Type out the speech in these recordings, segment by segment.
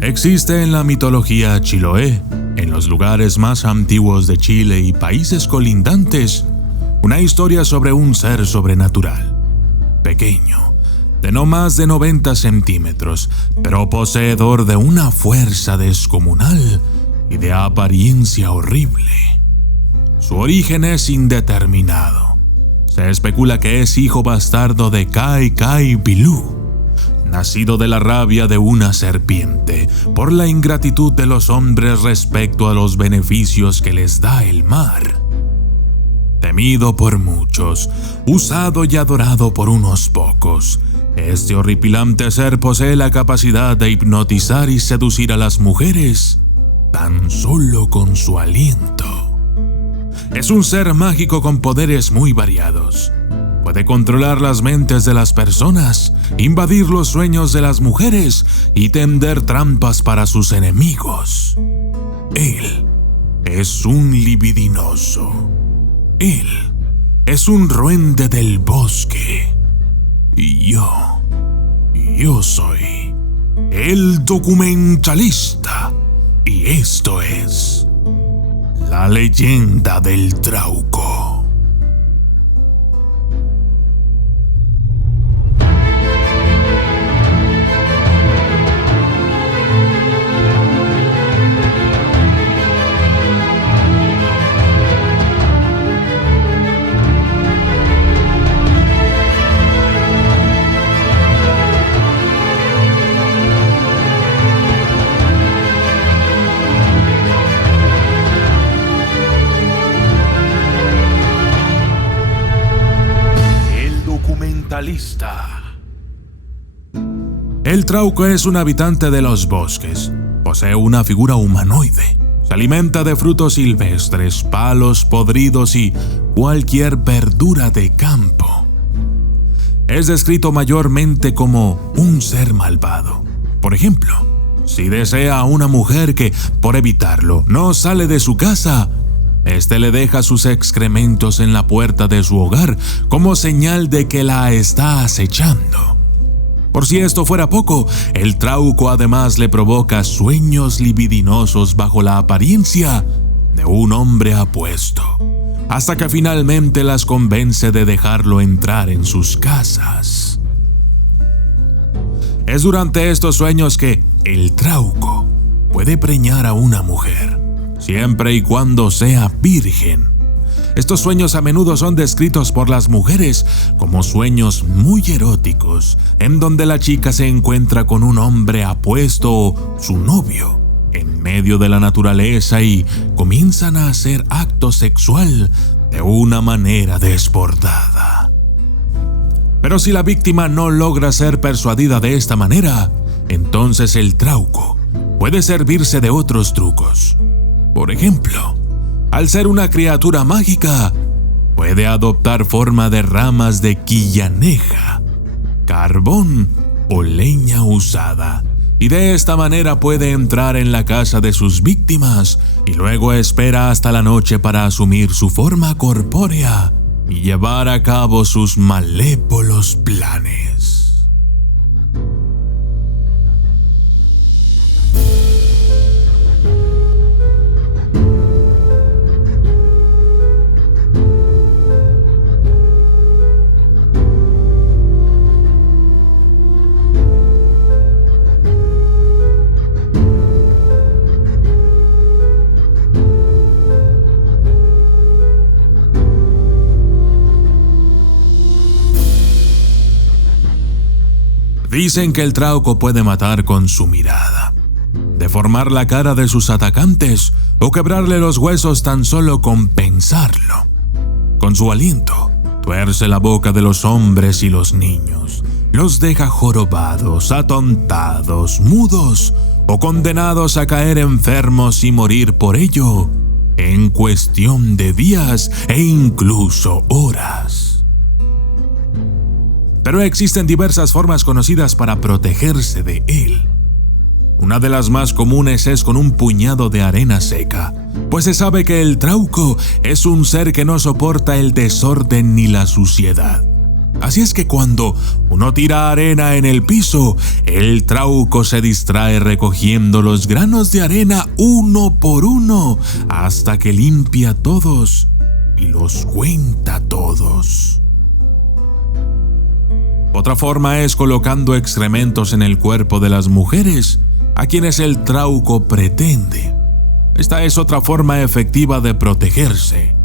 Existe en la mitología chiloé, en los lugares más antiguos de Chile y países colindantes, una historia sobre un ser sobrenatural, pequeño, de no más de 90 centímetros, pero poseedor de una fuerza descomunal y de apariencia horrible. Su origen es indeterminado. Se especula que es hijo bastardo de Kai Kai Bilú, nacido de la rabia de una serpiente, por la ingratitud de los hombres respecto a los beneficios que les da el mar. Temido por muchos, usado y adorado por unos pocos, este horripilante ser posee la capacidad de hipnotizar y seducir a las mujeres tan solo con su aliento. Es un ser mágico con poderes muy variados. Puede controlar las mentes de las personas, invadir los sueños de las mujeres y tender trampas para sus enemigos. Él es un libidinoso. Él es un duende del bosque. Y yo soy el documentalista. Y esto es la leyenda del Trauco. El Trauco es un habitante de los bosques. Posee una figura humanoide. Se alimenta de frutos silvestres, palos podridos y cualquier verdura de campo. Es descrito mayormente como un ser malvado. Por ejemplo, si desea a una mujer que, por evitarlo, no sale de su casa, este le deja sus excrementos en la puerta de su hogar como señal de que la está acechando. Por si esto fuera poco, el Trauco además le provoca sueños libidinosos bajo la apariencia de un hombre apuesto, hasta que finalmente las convence de dejarlo entrar en sus casas. Es durante estos sueños que el Trauco puede preñar a una mujer, siempre y cuando sea virgen. Estos sueños a menudo son descritos por las mujeres como sueños muy eróticos, en donde la chica se encuentra con un hombre apuesto, su novio, en medio de la naturaleza y comienzan a hacer acto sexual de una manera desbordada. Pero si la víctima no logra ser persuadida de esta manera, entonces el Trauco puede servirse de otros trucos. Por ejemplo, al ser una criatura mágica, puede adoptar forma de ramas de quillaneja, carbón o leña usada, y de esta manera puede entrar en la casa de sus víctimas y luego espera hasta la noche para asumir su forma corpórea y llevar a cabo sus malévolos planes. Dicen que el Trauco puede matar con su mirada, deformar la cara de sus atacantes o quebrarle los huesos tan solo con pensarlo. Con su aliento, tuerce la boca de los hombres y los niños, los deja jorobados, atontados, mudos o condenados a caer enfermos y morir por ello en cuestión de días e incluso horas. Pero existen diversas formas conocidas para protegerse de él. Una de las más comunes es con un puñado de arena seca, pues se sabe que el Trauco es un ser que no soporta el desorden ni la suciedad. Así es que cuando uno tira arena en el piso, el trauco se distrae recogiendo los granos de arena uno por uno hasta que limpia todos y los cuenta todos. Otra forma es colocando excrementos en el cuerpo de las mujeres, a quienes el trauco pretende. Esta es otra forma efectiva de protegerse,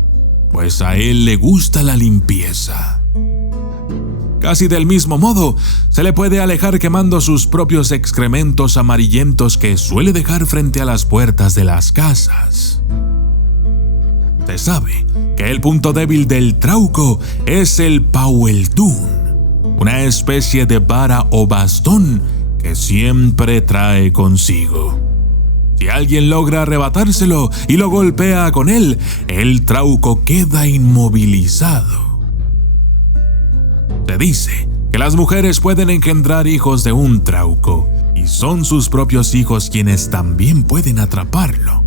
pues a él le gusta la limpieza. Casi del mismo modo, se le puede alejar quemando sus propios excrementos amarillentos que suele dejar frente a las puertas de las casas. Se sabe que el punto débil del trauco es el paueltún, una especie de vara o bastón que siempre trae consigo. Si alguien logra arrebatárselo y lo golpea con él, el trauco queda inmovilizado. Se dice que las mujeres pueden engendrar hijos de un trauco, y son sus propios hijos quienes también pueden atraparlo.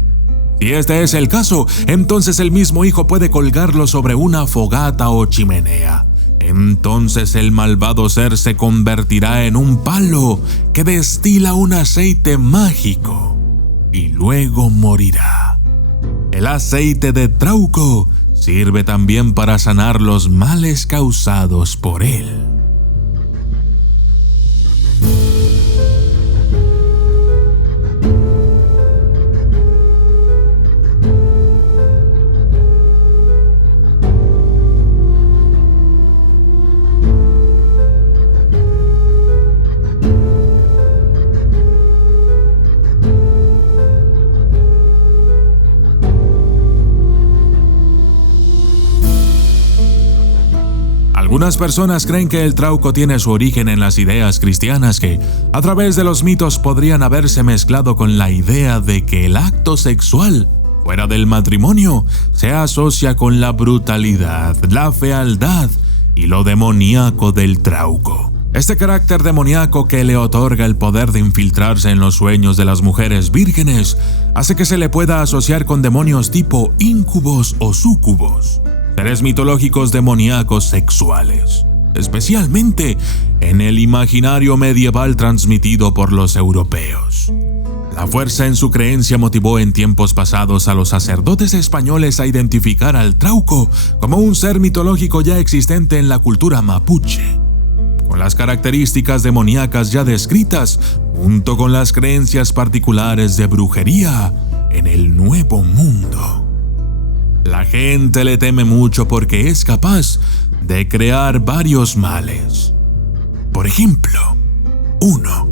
Si este es el caso, entonces el mismo hijo puede colgarlo sobre una fogata o chimenea. Entonces el malvado ser se convertirá en un palo que destila un aceite mágico y luego morirá. El aceite de trauco sirve también para sanar los males causados por él. Algunas personas creen que el trauco tiene su origen en las ideas cristianas que, a través de los mitos, podrían haberse mezclado con la idea de que el acto sexual fuera del matrimonio se asocia con la brutalidad, la fealdad y lo demoníaco del trauco. Este carácter demoníaco que le otorga el poder de infiltrarse en los sueños de las mujeres vírgenes hace que se le pueda asociar con demonios tipo íncubos o súcubos, seres mitológicos demoníacos sexuales, especialmente en el imaginario medieval transmitido por los europeos. La fuerza en su creencia motivó en tiempos pasados a los sacerdotes españoles a identificar al trauco como un ser mitológico ya existente en la cultura mapuche, con las características demoníacas ya descritas, junto con las creencias particulares de brujería en el Nuevo Mundo. La gente le teme mucho porque es capaz de crear varios males. Por ejemplo, 1.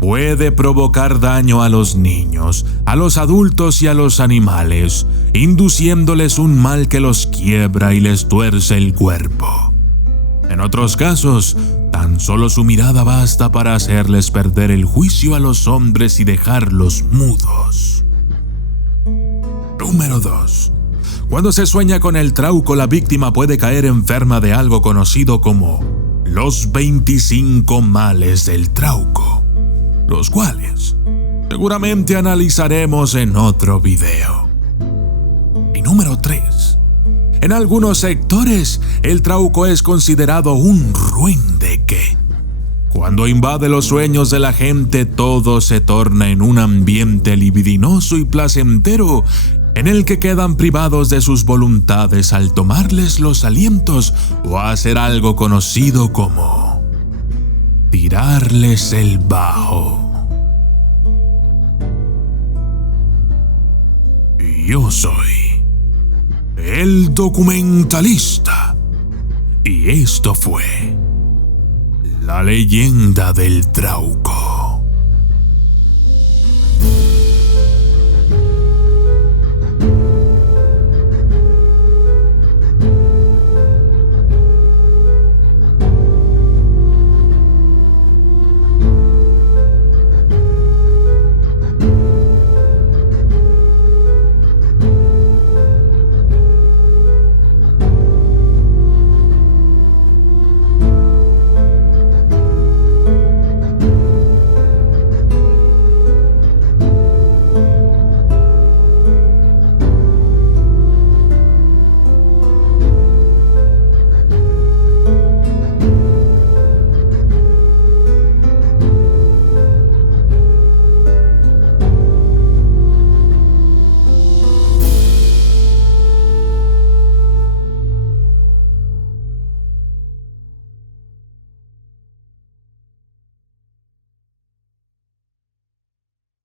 Puede provocar daño a los niños, a los adultos y a los animales, induciéndoles un mal que los quiebra y les tuerce el cuerpo. En otros casos, tan solo su mirada basta para hacerles perder el juicio a los hombres y dejarlos mudos. Número 2. Cuando se sueña con el trauco, la víctima puede caer enferma de algo conocido como los 25 males del trauco, los cuales seguramente analizaremos en otro video. Y número 3. En algunos sectores, el trauco es considerado un duende que, cuando invade los sueños de la gente, todo se torna en un ambiente libidinoso y placentero, en el que quedan privados de sus voluntades al tomarles los alientos o hacer algo conocido como tirarles el bajo. Yo soy el documentalista y esto fue la leyenda del trauco.